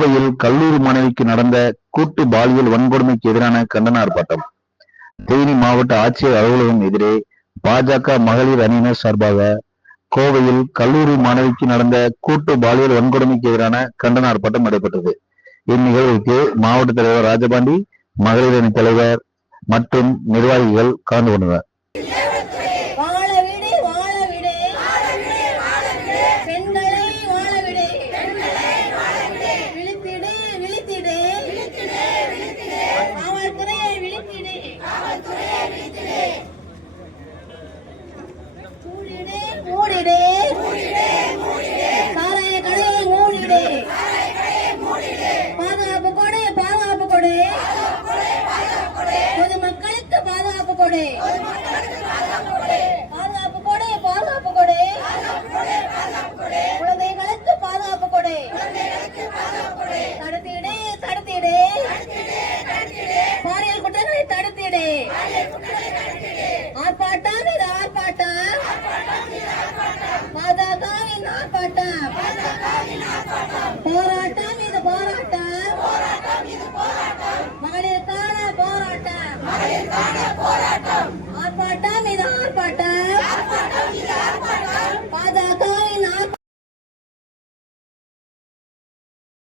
கோவையில் கல்லூரி மாணவிக்கு நடந்த கூட்டு பாலியல் வன்கொடுமைக்கு எதிரான கண்டன ஆர்ப்பாட்டம். தேனி மாவட்ட ஆட்சியர் அலுவலகம் எதிரே பாஜக மகளிர் அணியினர் சார்பாக கோவையில் கல்லூரி மாணவிக்கு நடந்த கூட்டு பாலியல் வன்கொடுமைக்கு எதிரான கண்டன ஆர்ப்பாட்டம் நடைபெற்றது. இந்நிகழ்வுக்கு மாவட்ட தலைவர் ராஜபாண்டி, மகளிர் அணி தலைவர் மற்றும் நிர்வாகிகள் கலந்து கொண்டனர். குழந்தைகளுக்கு பாதுகாப்பு கொடு. தடுத்திடு, பாலியல் குற்றங்களை தடுத்திடு.